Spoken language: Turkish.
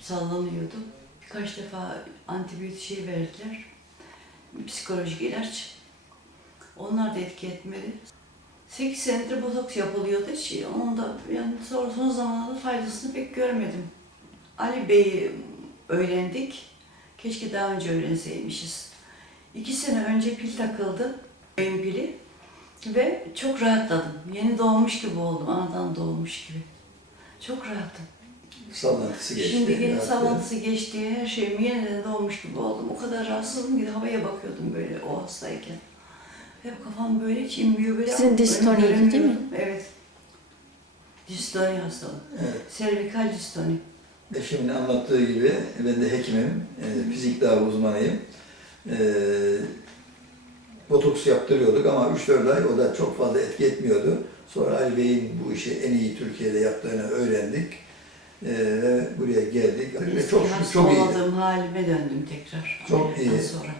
sallanıyordu. Birkaç defa antibiyotik şey verdiler. Psikolojik ilaç. Onlar da etki etmedi. 8 senedir botoks yapılıyordu hiç. Onda yani son, son zamanlarda faydasını pek görmedim. Ali Bey'i öğrendik. Keşke daha önce öğrenseymişiz. İki sene önce pil takıldı. Beyin pili. Ve çok rahatladım. Yeni doğmuş gibi oldum. Anadan doğmuş gibi. Çok rahatım. Sallantısı geçti. Şimdi yeni rahatladı. sallantısı geçti, her şeyim yeniden doğmuş gibi oldum. O kadar rahatsızım ki havaya bakıyordum böyle o hastayken. Hep kafam böyle hiç inmiyor böyle. Sizin distoniydi değil mi? Evet. Distoni hastalığı. Evet. Servikal distoni. Eşimin anlattığı gibi ben de hekimim, e, fizik dağı uzmanıyım. E, botoks yaptırıyorduk ama 3-4 ay o da çok fazla etki etmiyordu. Sonra Ali Bey'in bu işi en iyi Türkiye'de yaptığını öğrendik. E, ve buraya geldik. Çok hasta çok iyi. halime döndüm tekrar. Çok iyi. Sonra.